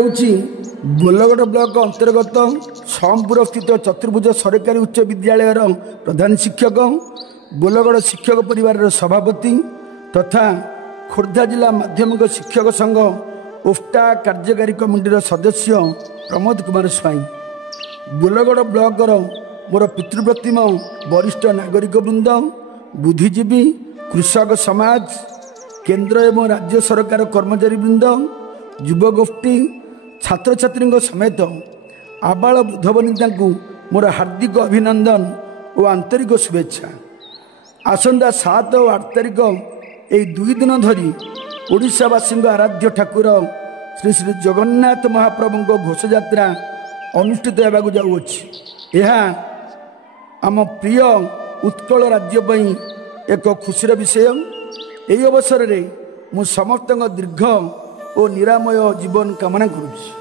बोलगड़ block अंतर्गत सोमपुर स्थित चतुर्भुज सरकारी उच्च विद्यालय प्रधान शिक्षक बोलगड़ शिक्षक परिवार सभापति तथा खोर्धा जिला माध्यमिक शिक्षक संघ उफ्टा कार्यकारी कमिटी सदस्य प्रमोद कुमार स्वाई बोलगड़ ब्लॉक मोर पितृप्रतिम वरिष्ठ नागरिक वृंद बुद्धिजीवी कृषक समाज केंद्र एवं राज्य सरकार कर्मचारी वृंद युवगोष्ठी छात्र छात्री समेत आबाल वृद्धवनिता को मोर हार्दिक अभिनंदन और आंतरिक शुभेच्छा। आसंता 7 और 8 तारिख यही 2 दिन धरी ओडिशावासी आराध्य ठाकुर श्री श्री जगन्नाथ महाप्रभु घोषयात्रा अनुष्ठित होगा जाऊँगी। यह आम प्रिय उत्कल राज्य एक खुशीर विषय। यही अवसर में मु समस्त दीर्घ और निरामय जीवन कामना करुछि।